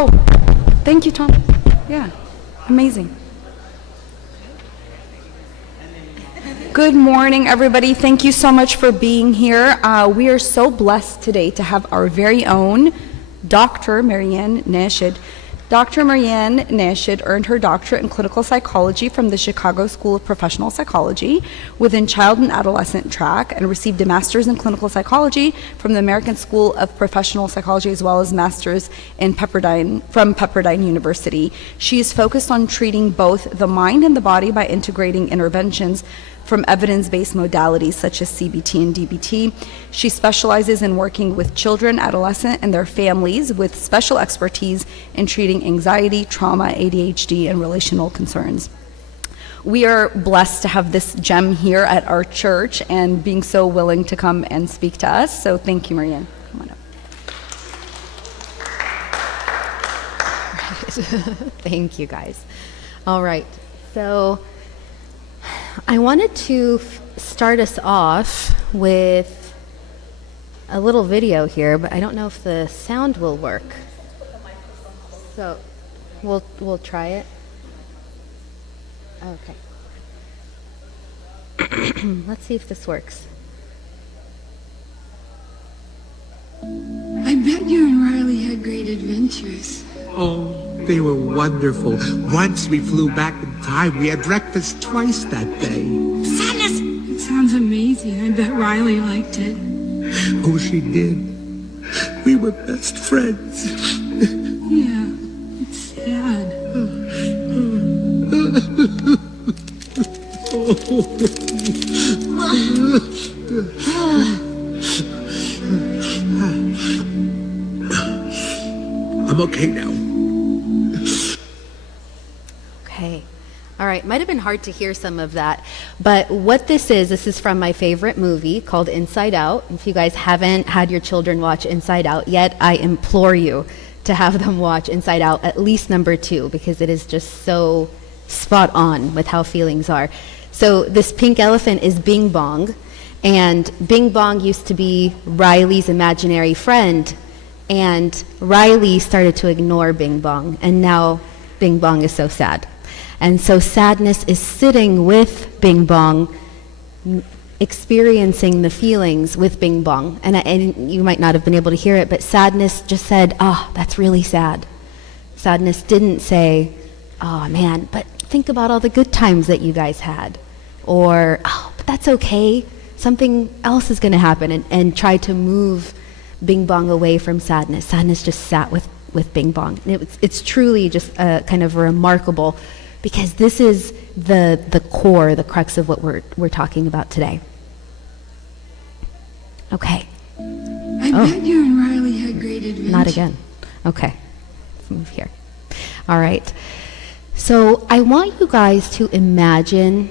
Oh, thank you, Tom. Yeah, amazing. Good morning, everybody. Thank you so much for being here. We are so blessed today to have our very own Dr. Marianne Nashid. Dr. Marianne Nashid earned her doctorate in clinical psychology from the Chicago School of Professional Psychology within child and adolescent track, and received a master's in clinical psychology from the American School of Professional Psychology, as well as master's in from Pepperdine University. She is focused on treating both the mind and the body by integrating interventions from evidence-based modalities such as CBT and DBT. She specializes in working with children, adolescents, and their families with special expertise in treating anxiety, trauma, ADHD, and relational concerns. We are blessed to have this gem here at our church and being so willing to come and speak to us. So thank you, Marianne. Come on up. Thank you, guys. All right, so I wanted to start us off with a little video here, but I don't know if the sound will work. So we'll try it. Okay. Let's see if this works. I bet you and Riley had great adventures. Oh, they were wonderful. Once we flew back in time. We had breakfast twice that day. Sadness! It sounds amazing. I bet Riley liked it. Oh, she did. We were best friends. Yeah, it's sad. I'm okay now. Okay. All right. Might have been hard to hear some of that, but what this is from my favorite movie called Inside Out. If you guys haven't had your children watch Inside Out yet, I implore you to have them watch Inside Out, at least number 2, because it is just so spot on with how feelings are. So this pink elephant is Bing Bong, and Bing Bong used to be Riley's imaginary friend, and Riley started to ignore Bing Bong, and now Bing Bong is so sad. And so sadness is sitting with Bing Bong, experiencing the feelings with Bing Bong. And you might not have been able to hear it, but sadness just said, "Oh, that's really sad." Sadness didn't say, "Oh man, but think about all the good times that you guys had." Or, "Oh, but that's okay. Something else is going to happen," and try to move Bing Bong away from sadness. Sadness just sat with Bing Bong. It's truly just kind of remarkable, because this is the core, the crux of what we're talking about today. Okay. I bet you and Riley had great adventures. Not again. Okay. Let's move here. All right. So I want you guys to imagine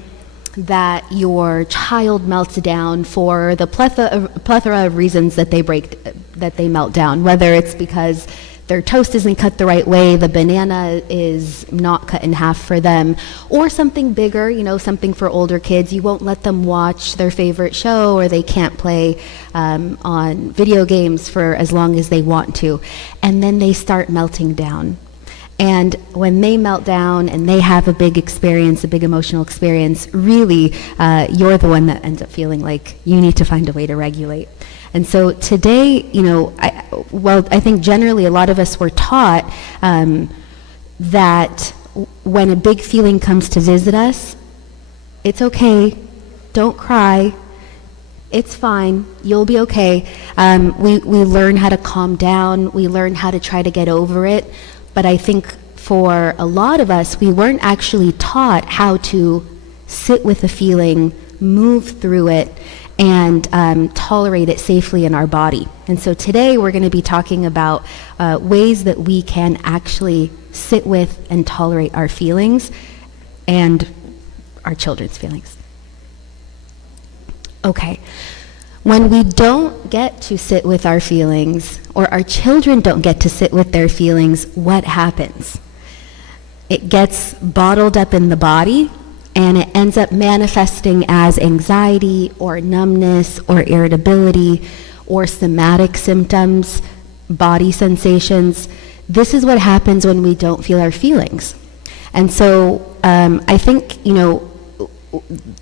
that your child melts down for the plethora of reasons that they melt down, whether it's because their toast isn't cut the right way, the banana is not cut in half for them, or something bigger, something for older kids. You won't let them watch their favorite show, or they can't play on video games for as long as they want to. And then they start melting down. And when they melt down and they have a big experience, a big emotional experience, really, you're the one that ends up feeling like you need to find a way to regulate. And so today, I think generally a lot of us were taught that when a big feeling comes to visit us, it's okay, don't cry, it's fine, you'll be okay. We learn how to calm down, we learn how to try to get over it, but I think for a lot of us, we weren't actually taught how to sit with a feeling, move through it, and tolerate it safely in our body. And so today we're going to be talking about ways that we can actually sit with and tolerate our feelings and our children's feelings. Okay. When we don't get to sit with our feelings, or our children don't get to sit with their feelings, what happens? It gets bottled up in the body, and it ends up manifesting as anxiety or numbness or irritability or somatic symptoms, body sensations. This is what happens when we don't feel our feelings. And so I think,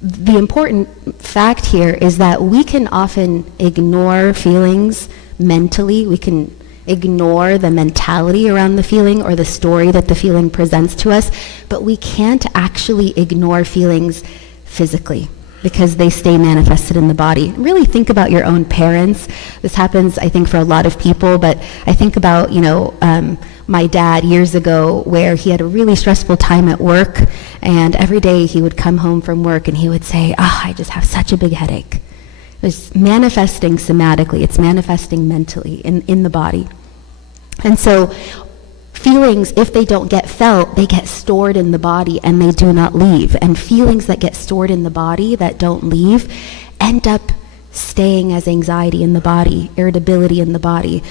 the important fact here is that we can often ignore feelings mentally. We can ignore the mentality around the feeling or the story that the feeling presents to us, but we can't actually ignore feelings physically because they stay manifested in the body. Really think about your own parents. This happens, I think, for a lot of people, but I think about, my dad years ago where he had a really stressful time at work, and every day he would come home from work and he would say, I just have such a big headache. It was manifesting somatically. It's manifesting mentally in the body. And so feelings, if they don't get felt, they get stored in the body and they do not leave. And feelings that get stored in the body that don't leave end up staying as anxiety in the body, irritability in the body,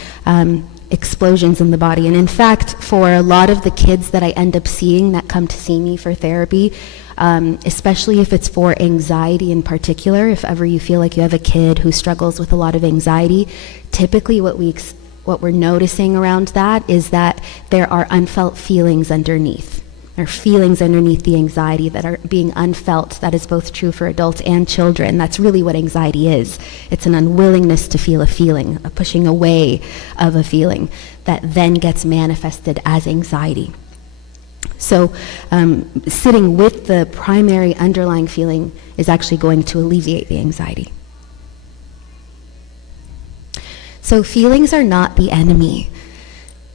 explosions in the body. And in fact, for a lot of the kids that I end up seeing that come to see me for therapy, especially if it's for anxiety in particular, if ever you feel like you have a kid who struggles with a lot of anxiety, typically what we're noticing around that is that there are unfelt feelings underneath. There are feelings underneath the anxiety that are being unfelt. That is both true for adults and children. That's really what anxiety is. It's an unwillingness to feel a feeling, a pushing away of a feeling that then gets manifested as anxiety. So sitting with the primary underlying feeling is actually going to alleviate the anxiety. So feelings are not the enemy.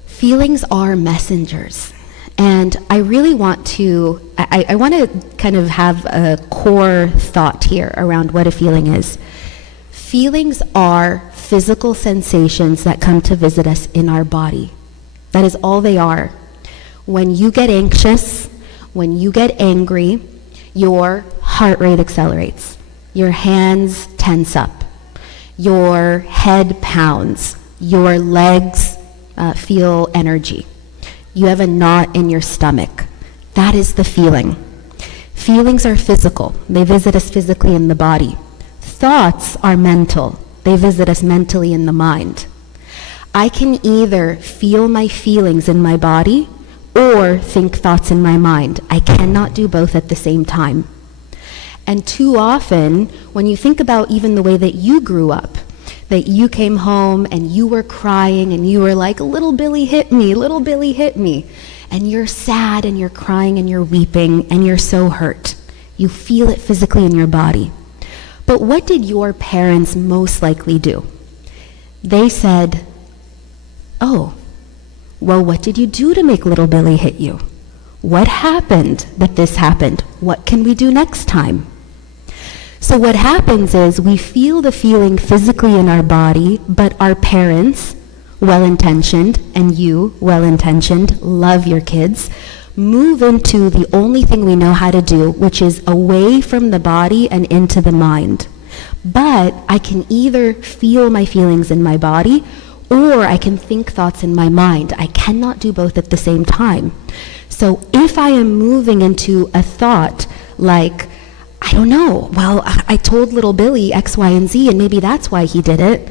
Feelings are messengers. And I really want to, I want to kind of have a core thought here around what a feeling is. Feelings are physical sensations that come to visit us in our body. That is all they are. When you get anxious, when you get angry, your heart rate accelerates. Your hands tense up. Your head pounds. Your legs feel energy. You have a knot in your stomach. That is the feeling. Feelings are physical. They visit us physically in the body. Thoughts are mental. They visit us mentally in the mind. I can either feel my feelings in my body or think thoughts in my mind. I cannot do both at the same time. And too often, when you think about even the way that you grew up, that you came home and you were crying and you were like, little Billy hit me, little Billy hit me. And you're sad and you're crying and you're weeping and you're so hurt. You feel it physically in your body. But what did your parents most likely do? They said, oh, well, what did you do to make little Billy hit you? What happened that this happened? What can we do next time? So what happens is we feel the feeling physically in our body, but our parents, well-intentioned, and you, well-intentioned, love your kids, move into the only thing we know how to do, which is away from the body and into the mind. But I can either feel my feelings in my body, or I can think thoughts in my mind. I cannot do both at the same time. So if I am moving into a thought like, I don't know, well, I told little Billy X, Y, and Z, and maybe that's why he did it.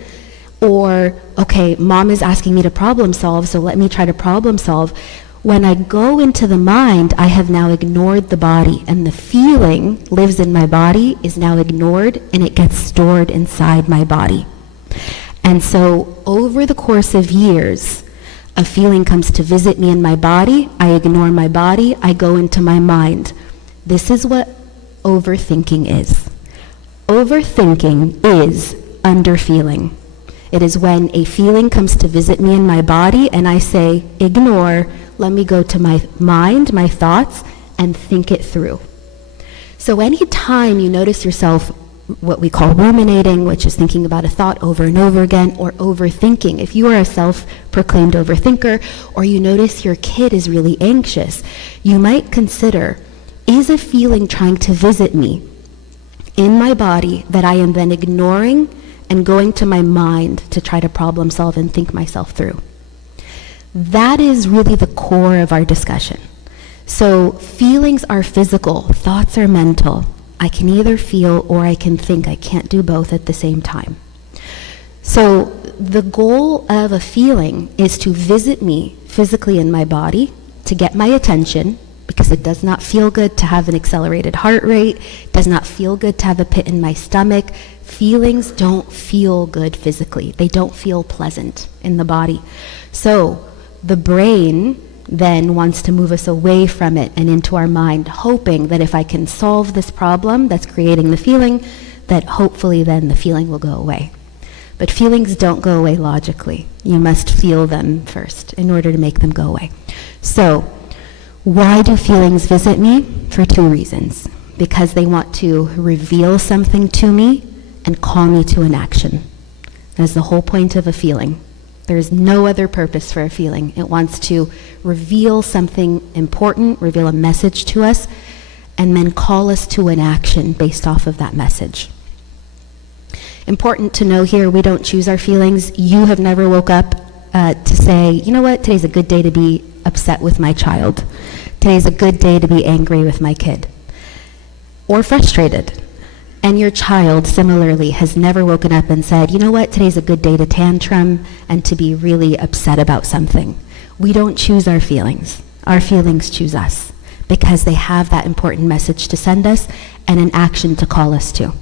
Or, okay, mom is asking me to problem solve, so let me try to problem solve. When I go into the mind, I have now ignored the body, and the feeling lives in my body, is now ignored, and it gets stored inside my body. And so over the course of years, a feeling comes to visit me in my body, I ignore my body, I go into my mind. This is what overthinking is. Overthinking is underfeeling. It is when a feeling comes to visit me in my body and I say, ignore, let me go to my mind, my thoughts, and think it through. So anytime you notice yourself what we call ruminating, which is thinking about a thought over and over again, or overthinking, if you are a self-proclaimed overthinker, or you notice your kid is really anxious, you might consider, is a feeling trying to visit me in my body that I am then ignoring and going to my mind to try to problem solve and think myself through? That is really the core of our discussion. So feelings are physical, thoughts are mental. I can either feel or I can think. I can't do both at the same time. So the goal of a feeling is to visit me physically in my body, to get my attention, because it does not feel good to have an accelerated heart rate, it does not feel good to have a pit in my stomach. Feelings don't feel good physically. They don't feel pleasant in the body. So the brain then wants to move us away from it and into our mind, hoping that if I can solve this problem that's creating the feeling, that hopefully then the feeling will go away. But feelings don't go away logically. You must feel them first in order to make them go away. So, why do feelings visit me? For two reasons. Because they want to reveal something to me and call me to an action. That's the whole point of a feeling. There is no other purpose for a feeling. It wants to reveal something important, reveal a message to us, and then call us to an action based off of that message. Important to know here, we don't choose our feelings. You have never woke up to say, you know what, today's a good day to be upset with my child. Today's a good day to be angry with my kid. Or frustrated. And your child, similarly, has never woken up and said, you know what, today's a good day to tantrum and to be really upset about something. We don't choose our feelings. Our feelings choose us because they have that important message to send us and an action to call us to.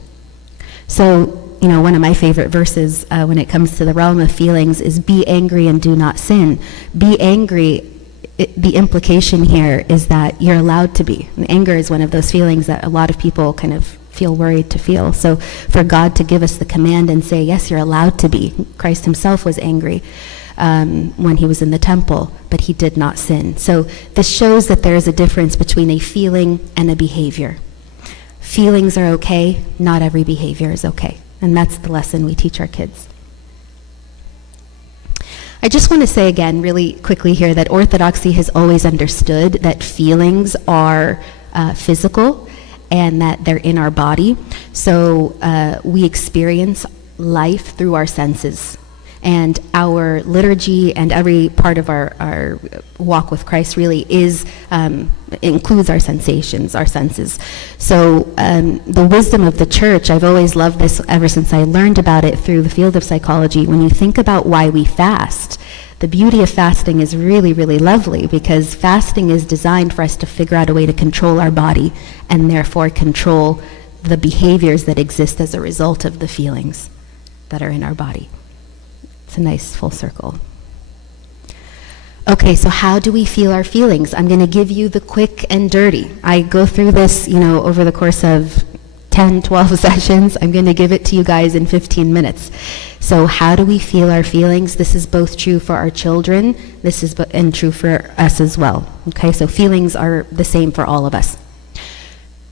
So, you know, one of my favorite verses when it comes to the realm of feelings is be angry and do not sin. Be angry, the implication here is that you're allowed to be. And anger is one of those feelings that a lot of people kind of feel worried to feel. So for God to give us the command and say, yes, you're allowed to be. Christ himself was angry when he was in the temple, but he did not sin. So this shows that there is a difference between a feeling and a behavior. Feelings are okay, not every behavior is okay. And that's the lesson we teach our kids. I just want to say again really quickly here that Orthodoxy has always understood that feelings are physical and that they're in our body. So we experience life through our senses. And our liturgy and every part of our walk with Christ really includes our sensations, our senses. So the wisdom of the church, I've always loved this ever since I learned about it through the field of psychology. When you think about why we fast, the beauty of fasting is really, really lovely because fasting is designed for us to figure out a way to control our body and therefore control the behaviors that exist as a result of the feelings that are in our body. It's a nice full circle. Okay, so how do we feel our feelings? I'm going to give you the quick and dirty. I go through this, over the course of 10, 12 sessions. I'm going to give it to you guys in 15 minutes. So how do we feel our feelings? This is both true for our children, and true for us as well. Okay, so feelings are the same for all of us.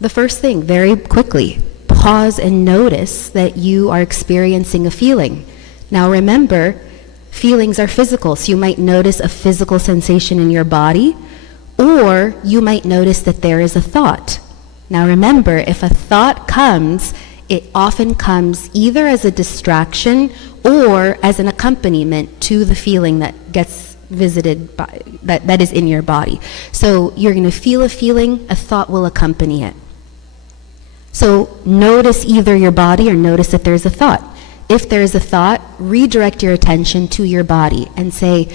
The first thing, very quickly, pause and notice that you are experiencing a feeling. Now remember, feelings are physical, so you might notice a physical sensation in your body, or you might notice that there is a thought. Now remember, if a thought comes, it often comes either as a distraction or as an accompaniment to the feeling that gets visited by, that is in your body. So you're going to feel a feeling, a thought will accompany it. So notice either your body or notice that there's a thought. If there is a thought, redirect your attention to your body and say,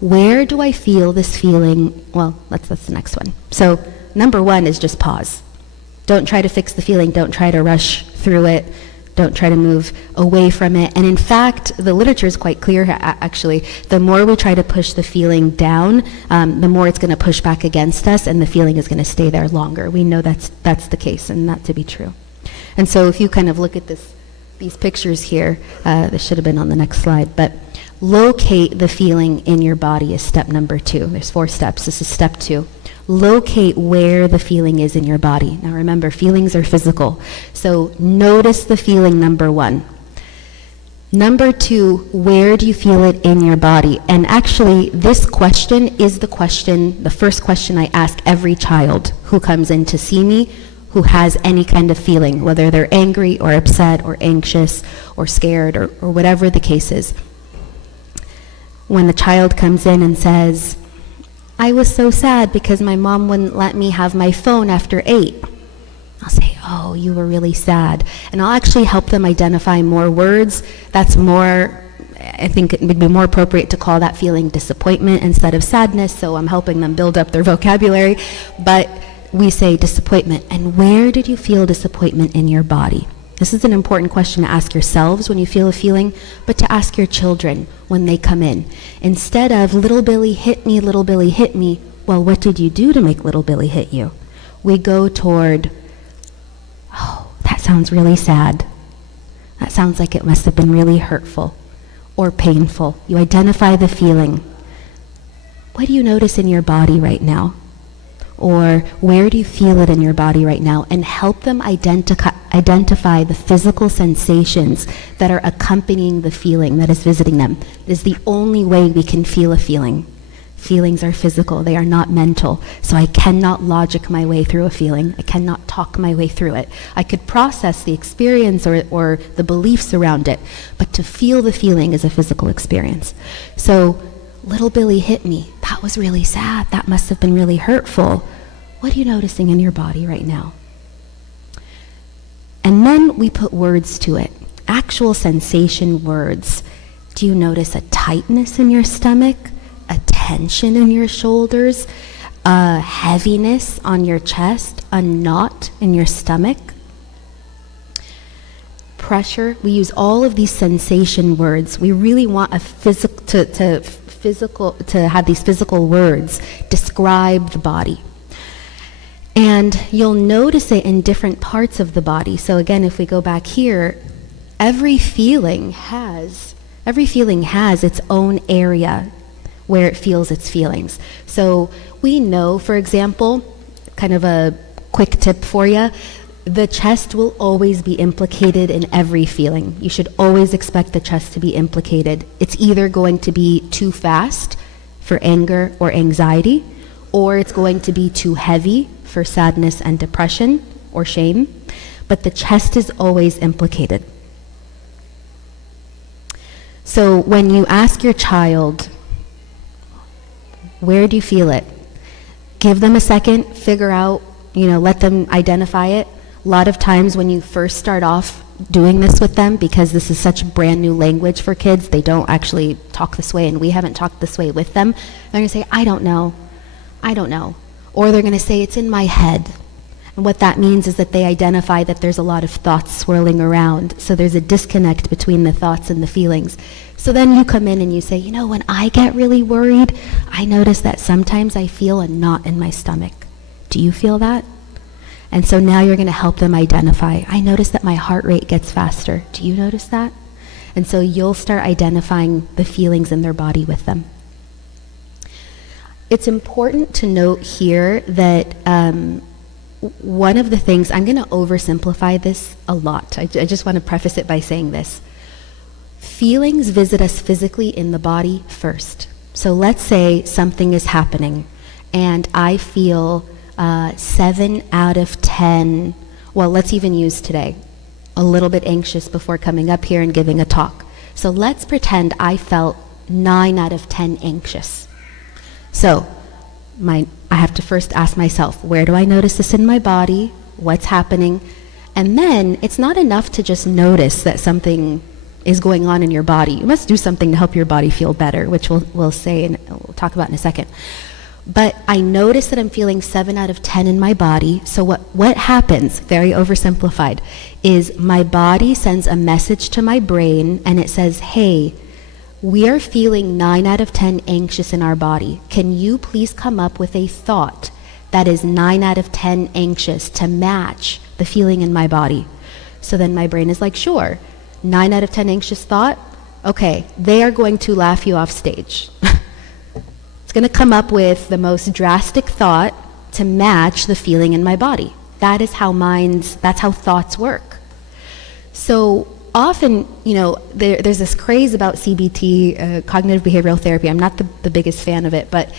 where do I feel this feeling? Well, that's the next one. So number one is just pause. Don't try to fix the feeling. Don't try to rush through it. Don't try to move away from it. And in fact, the literature is quite clear, actually. The more we try to push the feeling down, the more it's going to push back against us, and the feeling is going to stay there longer. We know that's the case, and that to be true. And so if you kind of look at these pictures here, this should have been on the next slide, but locate the feeling in your body is step number 2. There's 4 steps. This is step 2. Locate where the feeling is in your body. Now remember, feelings are physical. So notice the feeling, number 1. Number 2, where do you feel it in your body? And actually, this question is the first question I ask every child who comes in to see me, who has any kind of feeling, whether they're angry or upset or anxious or scared or whatever the case is. When the child comes in and says, I was so sad because my mom wouldn't let me have my phone after 8. I'll say, oh, you were really sad. And I'll actually help them identify more words. That's more, I think it would be more appropriate to call that feeling disappointment instead of sadness, so I'm helping them build up their vocabulary. But we say disappointment. And where did you feel disappointment in your body? This is an important question to ask yourselves when you feel a feeling, but to ask your children when they come in. Instead of, little Billy hit me, little Billy hit me, well, what did you do to make little Billy hit you? We go toward, oh, that sounds really sad. That sounds like it must have been really hurtful or painful. You identify the feeling. What do you notice in your body right now? Or where do you feel it in your body right now? And help them identify the physical sensations that are accompanying the feeling that is visiting them. It is the only way we can feel a feeling. Feelings are physical, they are not mental. So I cannot logic my way through a feeling. I cannot talk my way through it. I could process the experience or the beliefs around it, but to feel the feeling is a physical experience. So, little Billy hit me. That was really sad. That must have been really hurtful. What are you noticing in your body right now? And then we put words to it. Actual sensation words. Do you notice a tightness in your stomach? A tension in your shoulders? A heaviness on your chest? A knot in your stomach? Pressure. We use all of these sensation words. We really want a to have these physical words describe the body. And you'll notice it in different parts of the body. So again, if we go back here, every feeling has its own area where it feels its feelings. So we know, for example, kind of a quick tip for you, the chest will always be implicated in every feeling. You should always expect the chest to be implicated. It's either going to be too fast for anger or anxiety, or it's going to be too heavy for sadness and depression or shame, but the chest is always implicated. So when you ask your child, where do you feel it? Give them a second, figure out, let them identify it. A lot of times when you first start off doing this with them, because this is such brand new language for kids, they don't actually talk this way, and we haven't talked this way with them, they're going to say, I don't know. Or they're going to say, it's in my head. And what that means is that they identify that there's a lot of thoughts swirling around, so there's a disconnect between the thoughts and the feelings. So then you come in and you say, when I get really worried, I notice that sometimes I feel a knot in my stomach. Do you feel that? And so now you're going to help them identify. I notice that my heart rate gets faster. Do you notice that? And so you'll start identifying the feelings in their body with them. It's important to note here that one of the things, I'm going to oversimplify this a lot. I just want to preface it by saying this. Feelings visit us physically in the body first. So let's say something is happening and I feel 7 out of 10, well, let's even use today, a little bit anxious before coming up here and giving a talk. So let's pretend I felt 9 out of 10 anxious. So I have to first ask myself, where do I notice this in my body? What's happening? And then it's not enough to just notice that something is going on in your body. You must do something to help your body feel better, which we'll say and we'll talk about in a second. But I notice that I'm feeling 7 out of 10 in my body. So what happens, very oversimplified, is my body sends a message to my brain and it says, hey, we are feeling 9 out of 10 anxious in our body. Can you please come up with a thought that is 9 out of 10 anxious to match the feeling in my body? So then my brain is like, sure, 9 out of 10 anxious thought. Okay, they are going to laugh you off stage. It's going to come up with the most drastic thought to match the feeling in my body. That's how thoughts work. So often, there's this craze about CBT, cognitive behavioral therapy. I'm not the biggest fan of it, but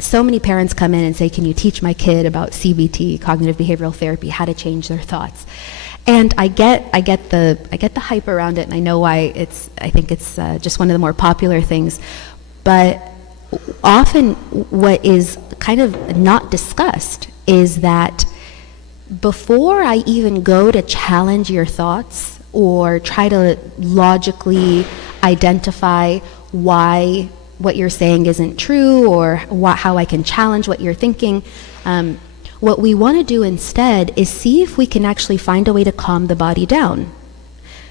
so many parents come in and say, can you teach my kid about CBT, cognitive behavioral therapy, how to change their thoughts? And I get the hype around it, and I know why I think it's just one of the more popular things. But often what is kind of not discussed is that before I even go to challenge your thoughts or try to logically identify why what you're saying isn't true or how I can challenge what you're thinking, what we want to do instead is see if we can actually find a way to calm the body down.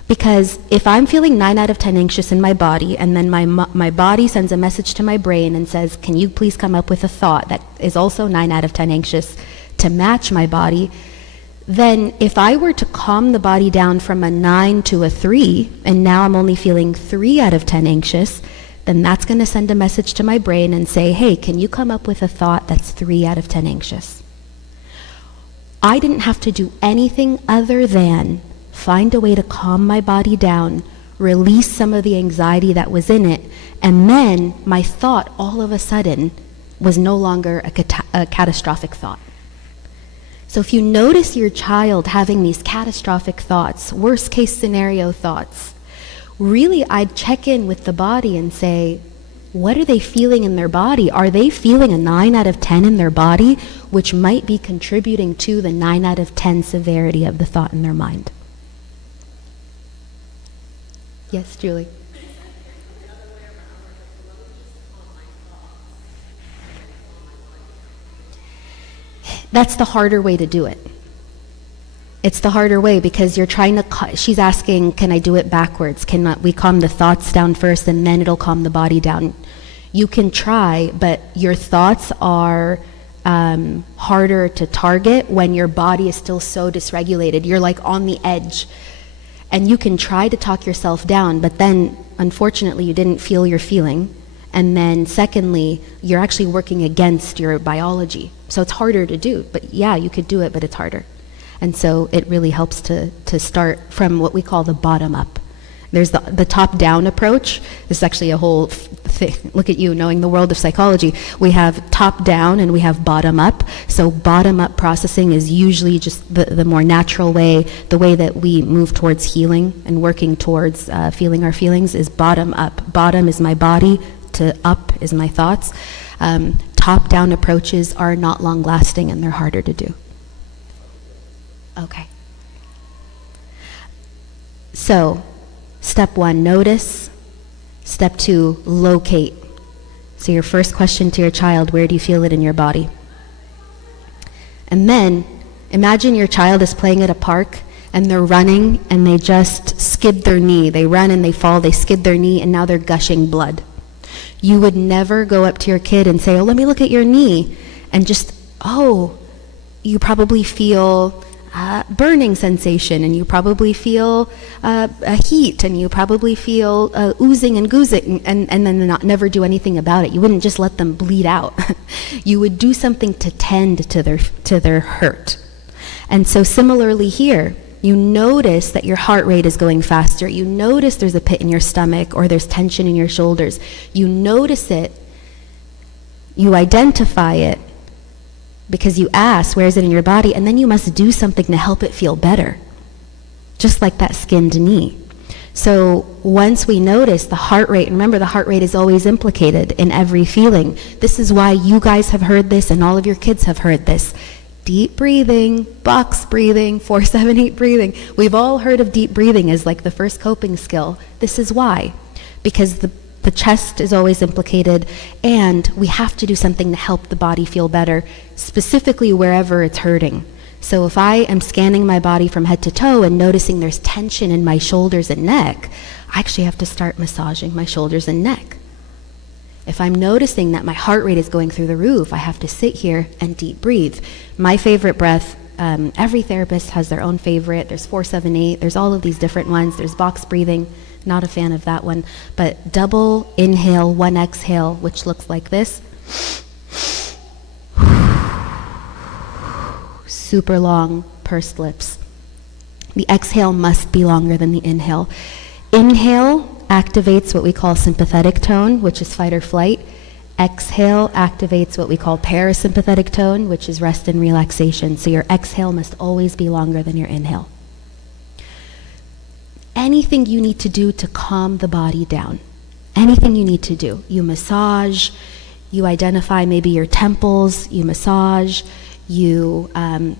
Because if I'm feeling 9 out of 10 anxious in my body, and then my body sends a message to my brain and says, can you please come up with a thought that is also 9 out of 10 anxious to match my body, then if I were to calm the body down from a 9 to a 3, and now I'm only feeling 3 out of 10 anxious, then that's going to send a message to my brain and say, hey, can you come up with a thought that's 3 out of 10 anxious? I didn't have to do anything other than find a way to calm my body down, release some of the anxiety that was in it, and then my thought all of a sudden was no longer a catastrophic thought. So if you notice your child having these catastrophic thoughts, worst case scenario thoughts, really I'd check in with the body and say, what are they feeling in their body? Are they feeling a 9 out of 10 in their body, which might be contributing to the 9 out of 10 severity of the thought in their mind? Yes, Julie. That's the harder way to do it. It's the harder way because you're trying to, she's asking, can I do it backwards? Can we calm the thoughts down first and then it'll calm the body down? You can try, but your thoughts are harder to target when your body is still so dysregulated. You're like on the edge. And you can try to talk yourself down, but then unfortunately you didn't feel your feeling. And then secondly, you're actually working against your biology. So it's harder to do, but yeah, you could do it, but it's harder. And so it really helps to start from what we call the bottom up. There's the top-down approach. This is actually a whole thing. Look at you, knowing the world of psychology. We have top-down and we have bottom-up. So bottom-up processing is usually just the more natural way. The way that we move towards healing and working towards feeling our feelings is bottom-up. Bottom is my body, to up is my thoughts. Top-down approaches are not long-lasting and they're harder to do. Okay. So, step 1, notice. Step 2, locate. So your first question to your child, where do you feel it in your body? And then, imagine your child is playing at a park and they're running and they just skid their knee. They run and they fall, they skid their knee, and now they're gushing blood. You would never go up to your kid and say, oh, let me look at your knee. And just, oh, you probably feel burning sensation, and you probably feel a heat, and you probably feel oozing and goozing, and then never do anything about it. You wouldn't just let them bleed out. You would do something to tend to their hurt. And so similarly here, you notice that your heart rate is going faster. You notice there's a pit in your stomach or there's tension in your shoulders. You notice it, you identify it, because you ask, where is it in your body? And then you must do something to help it feel better. Just like that skinned knee. So once we notice the heart rate, remember the heart rate is always implicated in every feeling. This is why you guys have heard this and all of your kids have heard this. Deep breathing, box breathing, 4-7-8 breathing. We've all heard of deep breathing as like the first coping skill. This is why. Because the chest is always implicated, and we have to do something to help the body feel better, specifically wherever it's hurting. So if I am scanning my body from head to toe and noticing there's tension in my shoulders and neck, I actually have to start massaging my shoulders and neck. If I'm noticing that my heart rate is going through the roof, I have to sit here and deep breathe. My favorite breath, every therapist has their own favorite. There's 4-7-8, there's all of these different ones. There's box breathing. Not a fan of that one, but double inhale, 1 exhale, which looks like this. Super long pursed lips. The exhale must be longer than the inhale. Inhale activates what we call sympathetic tone, which is fight or flight. Exhale activates what we call parasympathetic tone, which is rest and relaxation. So your exhale must always be longer than your inhale. Anything you need to do to calm the body down. Anything you need to do. You massage, you identify maybe your temples, you massage, You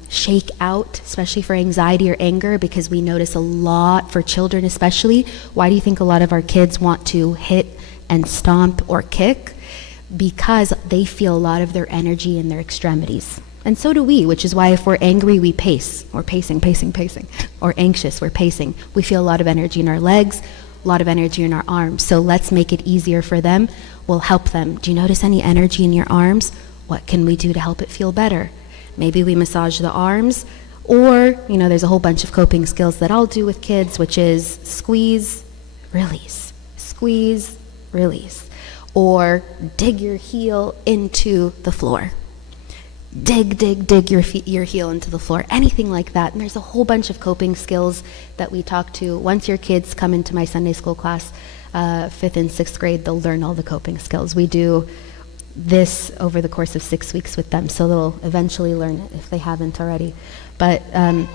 shake out, especially for anxiety or anger, because we notice a lot for children especially. Why do you think a lot of our kids want to hit and stomp or kick? Because they feel a lot of their energy in their extremities. And so do we, which is why if we're angry, we pace. We're pacing. Or anxious, we're pacing. We feel a lot of energy in our legs, a lot of energy in our arms. So let's make it easier for them. We'll help them. Do you notice any energy in your arms? What can we do to help it feel better? Maybe we massage the arms, or, there's a whole bunch of coping skills that I'll do with kids, which is squeeze, release, squeeze, release, or dig your heel into the floor. Dig your heel into the floor, anything like that. And there's a whole bunch of coping skills that we talk to. Once your kids come into my Sunday school class, 5th and 6th grade, they'll learn all the coping skills. We do this over the course of 6 weeks with them, so they'll eventually learn it if they haven't already. But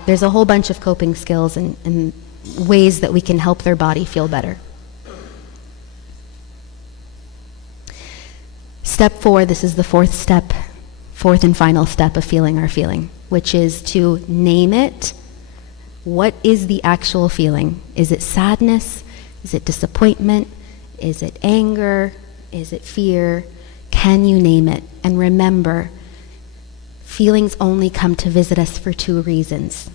there's a whole bunch of coping skills and ways that we can help their body feel better. Step 4, this is the fourth and final step of feeling our feeling, which is to name it. What is the actual feeling? Is it sadness? Is it disappointment? Is it anger? Is it fear? Can you name it? And remember, feelings only come to visit us for 2 reasons.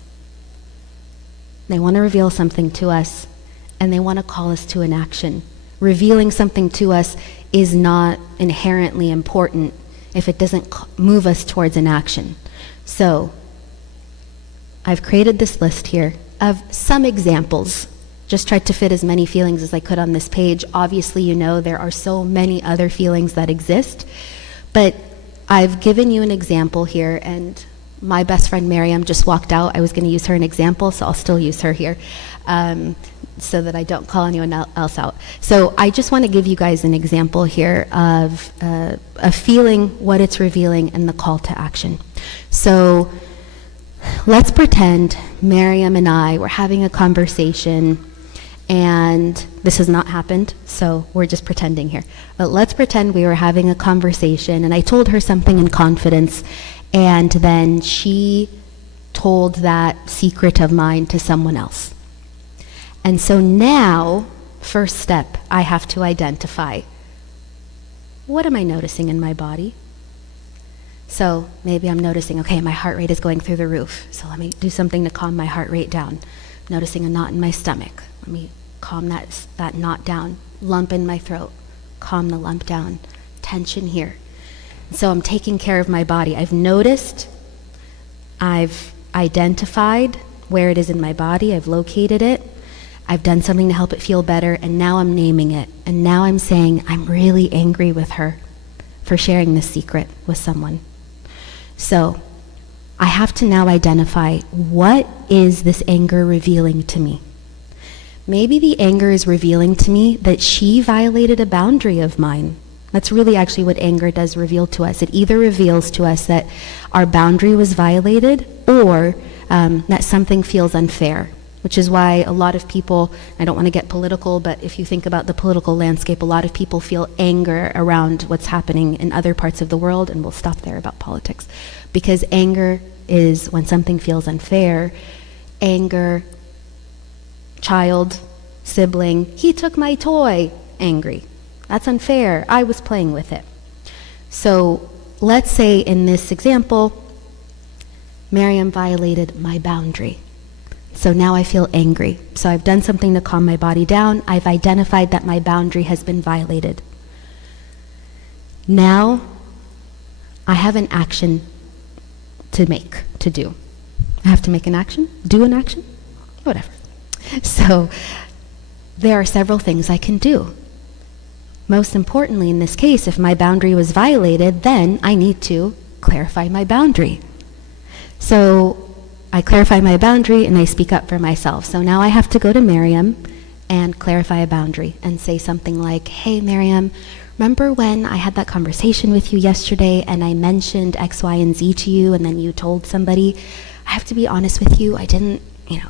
They want to reveal something to us, and they want to call us to an action. Revealing something to us is not inherently important if it doesn't move us towards an action. So, I've created this list here of some examples. Just tried to fit as many feelings as I could on this page. Obviously, there are so many other feelings that exist, but I've given you an example here, and my best friend Miriam just walked out. I was going to use her an example, so I'll still use her here so that I don't call anyone else out. So I just want to give you guys an example here of a feeling, what it's revealing, and the call to action. So let's pretend Miriam and I were having a conversation, and this has not happened, so we're just pretending here. But let's pretend we were having a conversation, and I told her something in confidence, and then she told that secret of mine to someone else. And so now, first step, I have to identify, what am I noticing in my body? So maybe I'm noticing, okay, my heart rate is going through the roof, so let me do something to calm my heart rate down. Noticing a knot in my stomach, let me calm that knot down. Lump in my throat, calm the lump down. Tension here. So I'm taking care of my body. I've noticed, I've identified where it is in my body, I've located it, I've done something to help it feel better, and now I'm naming it. And now I'm saying, I'm really angry with her for sharing this secret with someone. So I have to now identify, what is this anger revealing to me? Maybe the anger is revealing to me that she violated a boundary of mine. That's really actually what anger does reveal to us. It either reveals to us that our boundary was violated, or that something feels unfair, which is why a lot of people, I don't want to get political, but if you think about the political landscape, a lot of people feel anger around what's happening in other parts of the world, and we'll stop there about politics. Because anger is when something feels unfair. Anger, child, sibling, he took my toy, angry. That's unfair, I was playing with it. So let's say in this example, Miriam violated my boundary. So now I feel angry. So I've done something to calm my body down. I've identified that my boundary has been violated. Now I have an action to do. I have to make an action, do an action, whatever. So there are several things I can do. Most importantly in this case, if my boundary was violated, then I need to clarify my boundary. So I clarify my boundary and I speak up for myself. So now I have to go to Miriam and clarify a boundary and say something like, hey Miriam, remember when I had that conversation with you yesterday and I mentioned X, Y, and Z to you and then you told somebody? I have to be honest with you, I didn't,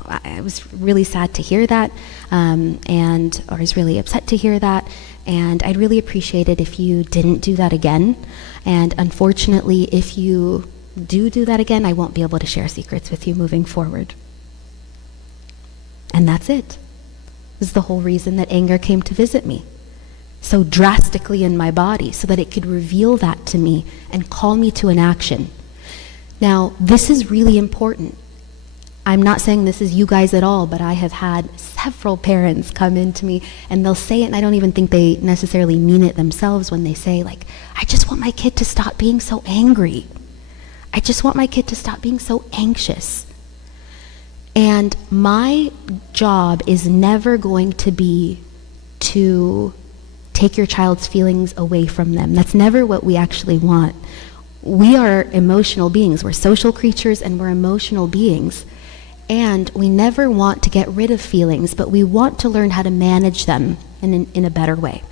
I was really sad to hear that, or I was really upset to hear that, and I'd really appreciate it if you didn't do that again. And unfortunately, if you do that again, I won't be able to share secrets with you moving forward. And that's it. This is the whole reason that anger came to visit me so drastically in my body, so that it could reveal that to me and call me to an action. Now, this is really important. I'm not saying this is you guys at all, but I have had several parents come into me and they'll say it, and I don't even think they necessarily mean it themselves when they say, like, I just want my kid to stop being so angry. I just want my kid to stop being so anxious. And my job is never going to be to take your child's feelings away from them. That's never what we actually want. We are emotional beings. We're social creatures and we're emotional beings. And we never want to get rid of feelings, but we want to learn how to manage them in a better way.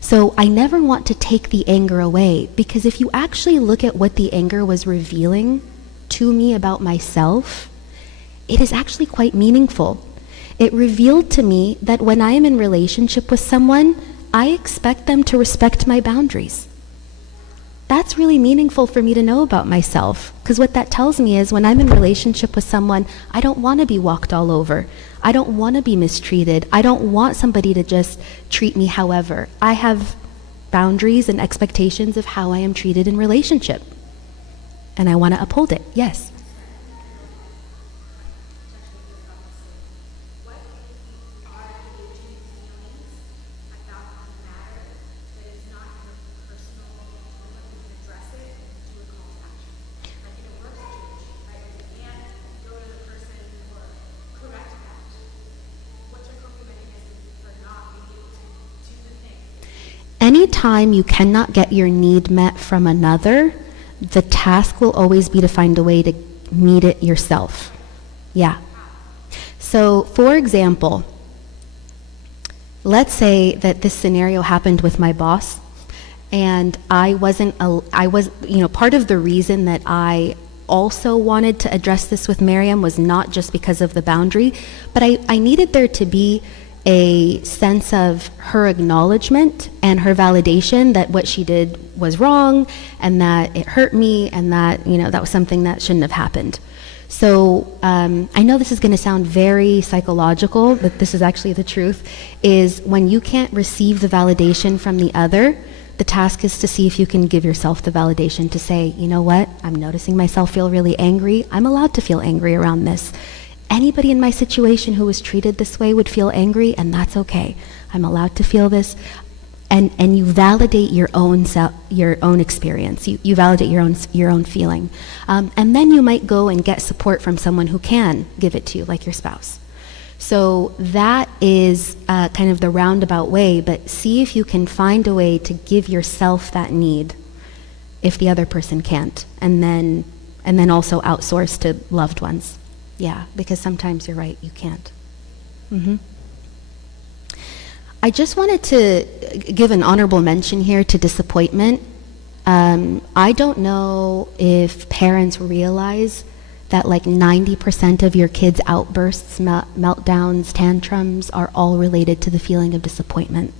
So I never want to take the anger away, because if you actually look at what the anger was revealing to me about myself, it is actually quite meaningful. It revealed to me that when I am in relationship with someone, I expect them to respect my boundaries. That's really meaningful for me to know about myself, because what that tells me is when I'm in relationship with someone, I don't want to be walked all over. I don't want to be mistreated. I don't want somebody to just treat me however. I have boundaries and expectations of how I am treated in relationship, and I want to uphold it. Yes. Anytime you cannot get your need met from another, the task will always be to find a way to meet it yourself. Yeah. So, for example, let's say that this scenario happened with my boss, and part of the reason that I also wanted to address this with Miriam was not just because of the boundary, but I needed there to be a sense of her acknowledgement and her validation that what she did was wrong and that it hurt me and that, that was something that shouldn't have happened. So I know this is going to sound very psychological, but this is actually the truth, is when you can't receive the validation from the other, the task is to see if you can give yourself the validation to say, you know what, I'm noticing myself feel really angry. I'm allowed to feel angry around this. Anybody in my situation who was treated this way would feel angry, and that's okay. I'm allowed to feel this. And you validate your own experience. You validate your own feeling. And then you might go and get support from someone who can give it to you, like your spouse. So that is kind of the roundabout way, but see if you can find a way to give yourself that need if the other person can't, and then also outsource to loved ones. Yeah, because sometimes you're right, you can't. I just wanted to give an honorable mention here to disappointment. I don't know if parents realize that like 90% of your kids' outbursts, meltdowns, tantrums are all related to the feeling of disappointment.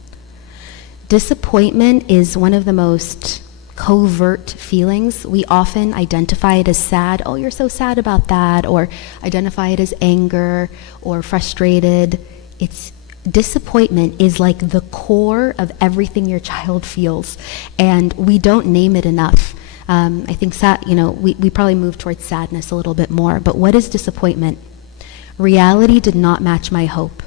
Disappointment is one of the most covert feelings. We often identify it as sad. Oh, you're so sad about that. Or identify it as anger or frustrated. Disappointment is like the core of everything your child feels, and we don't name it enough. I think we probably move towards sadness a little bit more, but what is disappointment? Reality did not match my hope.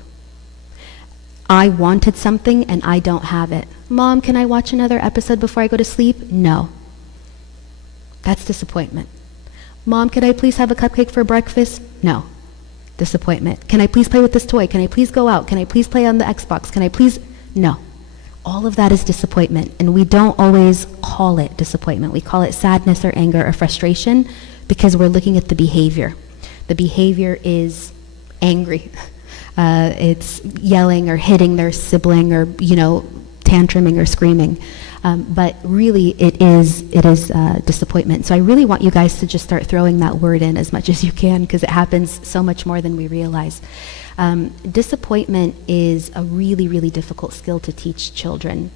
I wanted something and I don't have it. Mom, can I watch another episode before I go to sleep? No. That's disappointment. Mom, can I please have a cupcake for breakfast? No. Disappointment. Can I please play with this toy? Can I please go out? Can I please play on the Xbox? Can I please? No. All of that is disappointment, and we don't always call it disappointment. We call it sadness or anger or frustration because we're looking at the behavior. The behavior is angry. It's yelling or hitting their sibling or, tantruming or screaming. But really it is disappointment. So I really want you guys to just start throwing that word in as much as you can, because it happens so much more than we realize. Disappointment is a really, really difficult skill to teach children,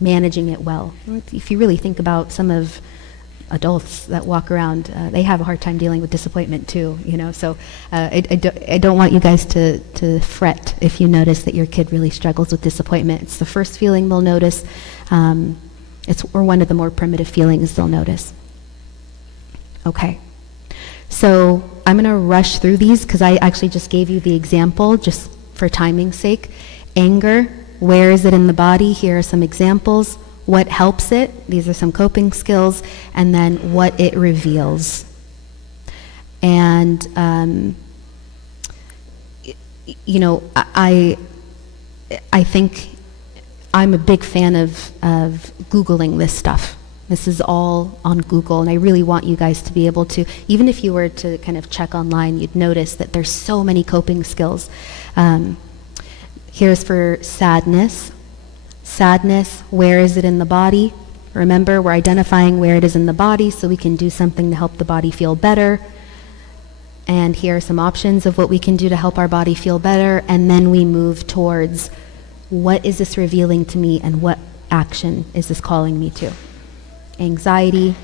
managing it well. If you really think about some of adults that walk around, they have a hard time dealing with disappointment too, so I don't want you guys to fret if you notice that your kid really struggles with disappointment. It's the first feeling they'll notice. Or one of the more primitive feelings they'll notice. Okay, so I'm going to rush through these because I actually just gave you the example just for timing's sake. Anger, where is it in the body? Here are some examples. What helps it? These are some coping skills. And then what it reveals. And, I think I'm a big fan of Googling this stuff. This is all on Google, and I really want you guys to be able to, even if you were to kind of check online, you'd notice that there's so many coping skills. Here's for sadness. Sadness, where is it in the body? Remember, we're identifying where it is in the body so we can do something to help the body feel better. And here are some options of what we can do to help our body feel better, and then we move towards what is this revealing to me and what action is this calling me to? Anxiety.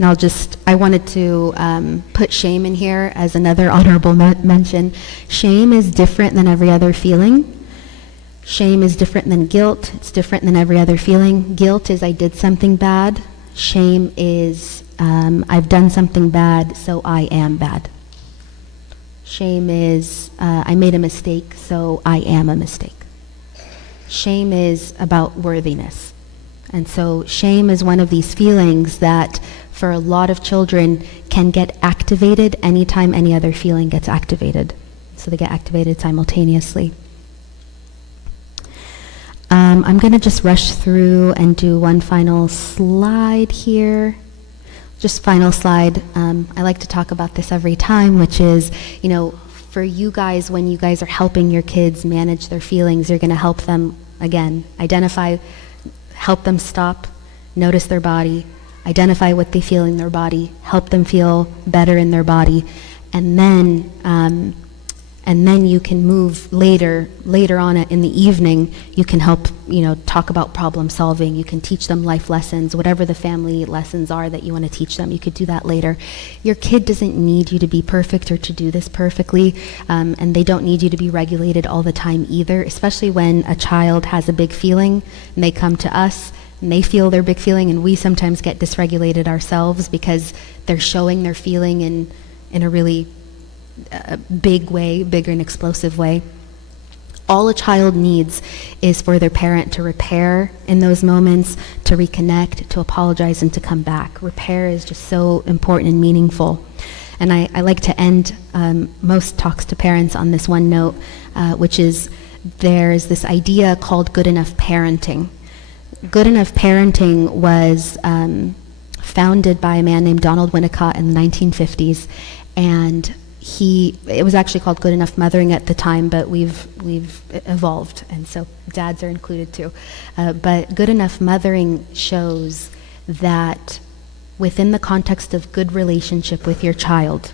And I wanted to put shame in here as another honorable mention. Shame is different than every other feeling. Shame is different than guilt. It's different than every other feeling. Guilt is I did something bad. Shame is I've done something bad, so I am bad. Shame is I made a mistake, so I am a mistake. Shame is about worthiness. And so shame is one of these feelings that for a lot of children can get activated anytime any other feeling gets activated. So they get activated simultaneously. I'm going to just rush through and do one final slide here. Just final slide. I like to talk about this every time, which is, for you guys, when you guys are helping your kids manage their feelings, you're going to help them, again, help them stop, notice their body, identify what they feel in their body, help them feel better in their body, and then you can move later on in the evening. You can help, talk about problem solving. You can teach them life lessons, whatever the family lessons are that you want to teach them. You could do that later. Your kid doesn't need you to be perfect or to do this perfectly, and they don't need you to be regulated all the time either, especially when a child has a big feeling and they come to us and they feel their big feeling, and we sometimes get dysregulated ourselves because they're showing their feeling in a really big way, bigger and explosive way. All a child needs is for their parent to repair in those moments, to reconnect, to apologize, and to come back. Repair is just so important and meaningful. And I like to end most talks to parents on this one note, which is there's this idea called good enough parenting. Good enough parenting was founded by a man named Donald Winnicott in the 1950s, and it was actually called Good Enough Mothering at the time, but we've evolved, and so dads are included too. But Good Enough Mothering shows that within the context of good relationship with your child,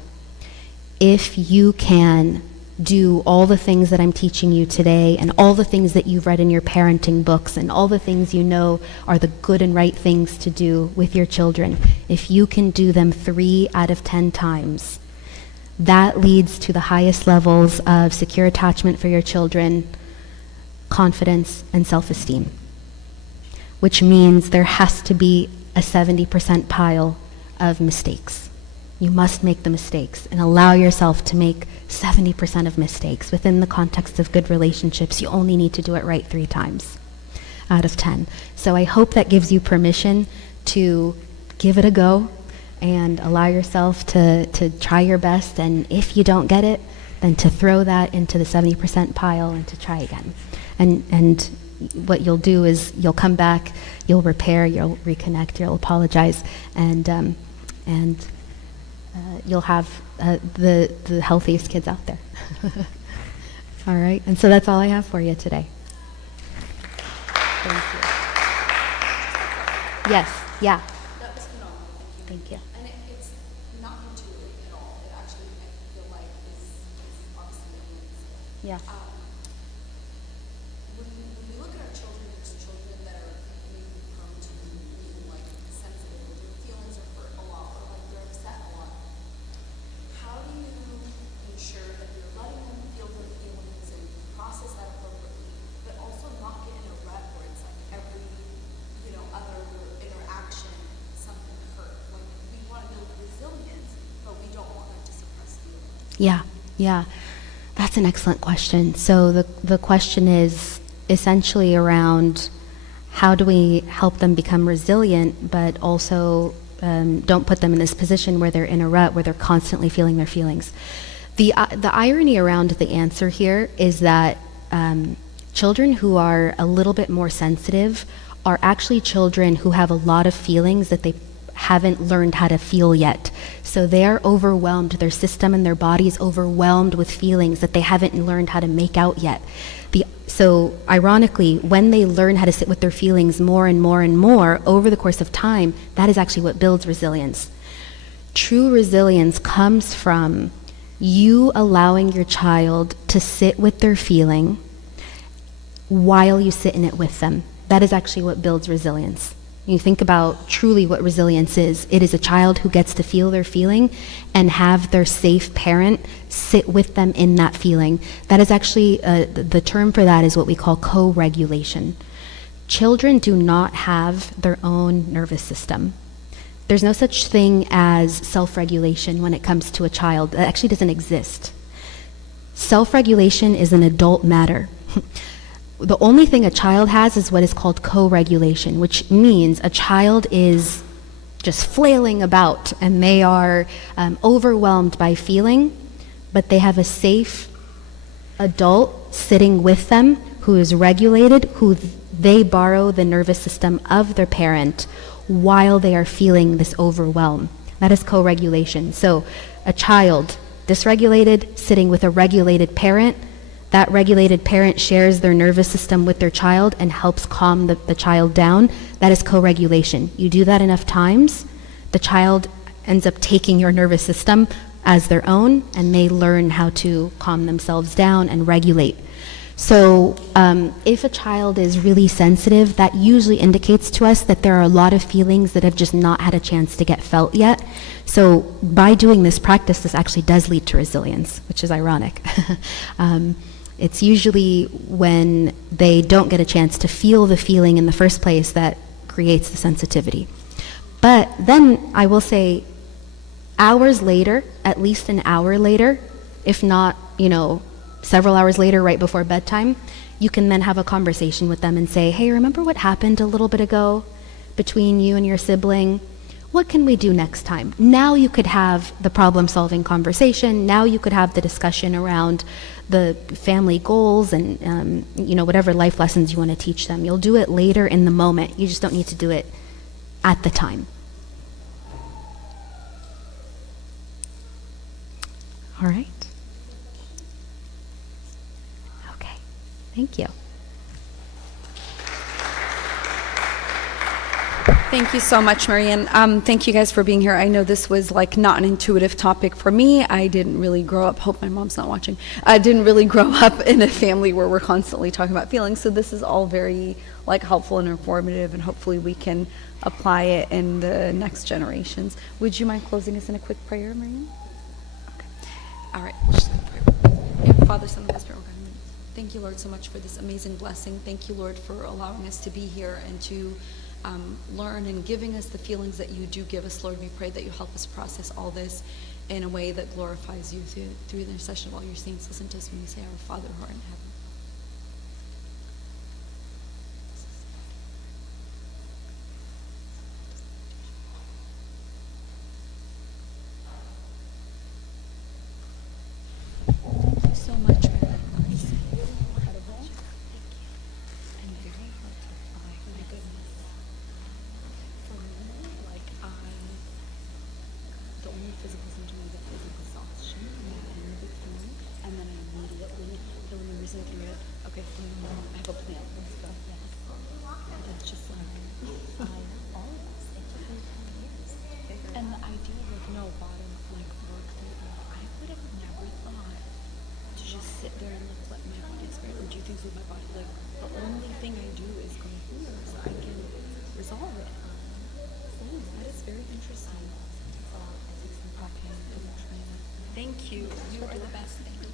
if you can do all the things that I'm teaching you today and all the things that you've read in your parenting books and all the things you know are the good and right things to do with your children, if you can do them 3 out of 10 times, that leads to the highest levels of secure attachment for your children, confidence, and self-esteem, which means there has to be a 70% pile of mistakes. You must make the mistakes and allow yourself to make 70% of mistakes. Within the context of good relationships, you only need to do it right 3 times out of 10. So I hope that gives you permission to give it a go and allow yourself to try your best, and if you don't get it, then to throw that into the 70% pile and to try again. And what you'll do is you'll come back, you'll repair, you'll reconnect, you'll apologize, and you'll have the healthiest kids out there. All right, and so that's all I have for you today. Thank you. Yes, yeah. That was phenomenal. Thank you. And it's not intuitive at all. It actually, I feel like, is obviously amazing. Yeah. When we look at our children, there's children that are maybe prone to being like sensitive Yeah, yeah. That's an excellent question. So the question is essentially around how do we help them become resilient, but also don't put them in this position where they're in a rut, where they're constantly feeling their feelings. The irony around the answer here is that children who are a little bit more sensitive are actually children who have a lot of feelings that they haven't learned how to feel yet. So they're overwhelmed, their system and their body is overwhelmed with feelings that they haven't learned how to make out yet. So ironically, when they learn how to sit with their feelings more and more and more over the course of time, that is actually what builds resilience. True resilience comes from you allowing your child to sit with their feeling while you sit in it with them. That is actually what builds resilience. You think about truly what resilience is. It is a child who gets to feel their feeling and have their safe parent sit with them in that feeling. That is actually, the term for that is what we call co-regulation. Children do not have their own nervous system. There's no such thing as self-regulation when it comes to a child. That actually doesn't exist. Self-regulation is an adult matter. The only thing a child has is what is called co-regulation, which means a child is just flailing about and they are overwhelmed by feeling, but they have a safe adult sitting with them who is regulated, who they borrow the nervous system of their parent while they are feeling this overwhelm. That is co-regulation. So a child dysregulated, sitting with a regulated parent, that regulated parent shares their nervous system with their child and helps calm the child down. That is co-regulation. You do that enough times, the child ends up taking your nervous system as their own, and they learn how to calm themselves down and regulate. So if a child is really sensitive, that usually indicates to us that there are a lot of feelings that have just not had a chance to get felt yet. So by doing this practice, this actually does lead to resilience, which is ironic. It's usually when they don't get a chance to feel the feeling in the first place that creates the sensitivity. But then I will say, hours later, at least an hour later, if not, several hours later, right before bedtime, you can then have a conversation with them and say, hey, remember what happened a little bit ago between you and your sibling? What can we do next time? Now you could have the problem-solving conversation. Now you could have the discussion around the family goals and whatever life lessons you want to teach them. You'll do it later in the moment. You just don't need to do it at the time. All right. Okay. Thank you. Thank you so much, Marianne. Thank you guys for being here. I know this was not an intuitive topic for me. I didn't really grow up, hope my mom's not watching. I didn't really grow up in a family where we're constantly talking about feelings, so this is all very helpful and informative, and hopefully we can apply it in the next generations. Would you mind closing us in a quick prayer, Marianne? Okay. All right. Let's just pray. Father, Son, and Holy Spirit, God, thank you, Lord, so much for this amazing blessing. Thank you, Lord, for allowing us to be here and to learn and giving us the feelings that you do give us, Lord. We pray that you help us process all this in a way that glorifies you through the intercession of all your saints. Listen to us when we say, our Father who art in heaven. Thank you so much, Mary. Nice. Incredible. And very hard to find. My goodness. For me, the only physical symptom I get is exhaustion and nervous pain, and then I immediately feel when you're racing through it. Okay, I have a plan. Let's go. Yes. And it's just all of us. It took me 10 years. And the idea of no bottom work through it, I would have never thought to just sit there and let my body experience and do things with my body. The only thing I do is go through it so I can resolve it. That is very interesting. Okay, thank you. You are the best. Thank you.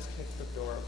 just kick the door open?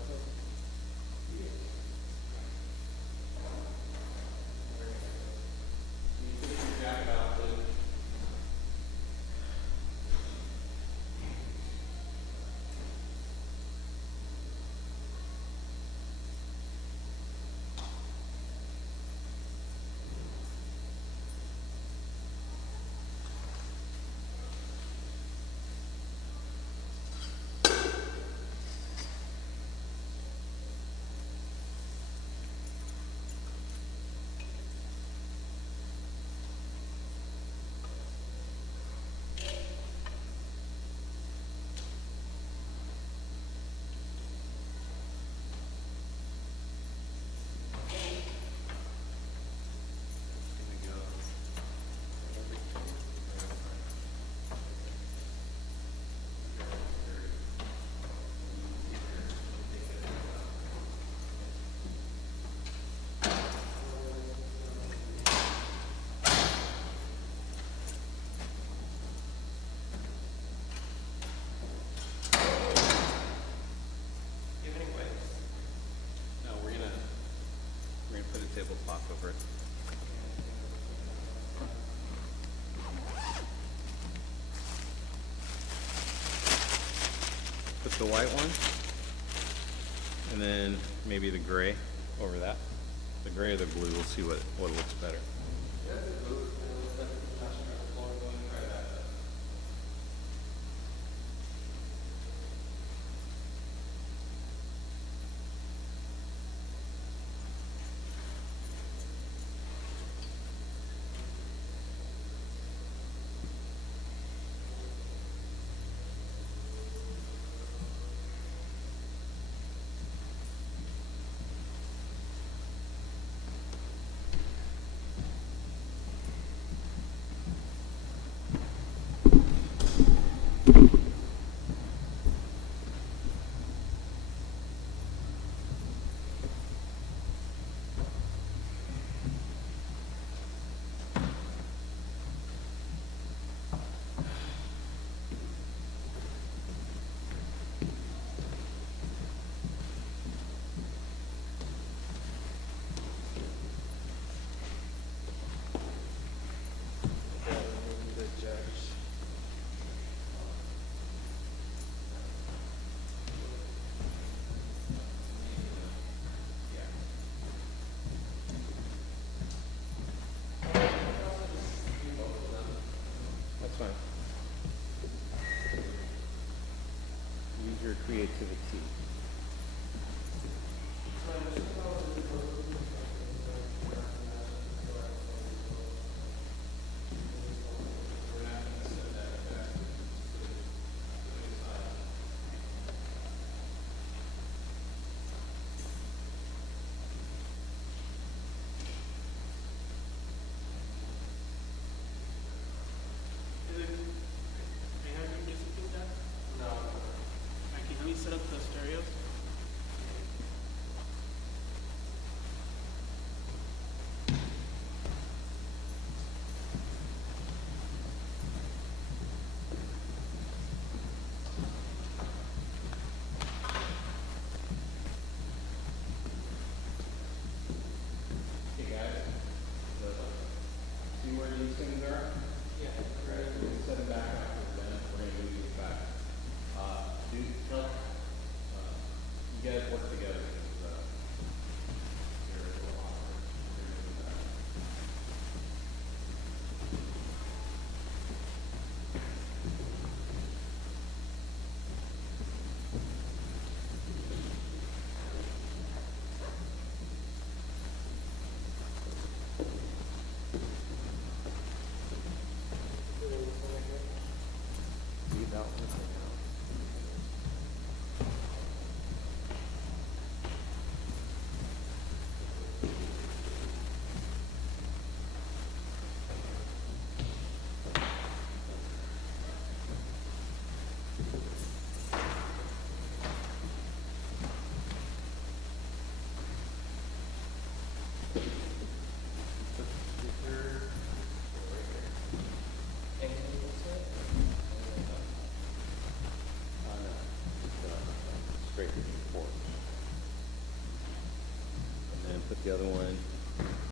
Put a tablecloth over it. Put the white one, and then maybe the gray over that. The gray or the blue, we'll see what looks better. That's fine. Use your creativity. Can we set up the stereos? The other one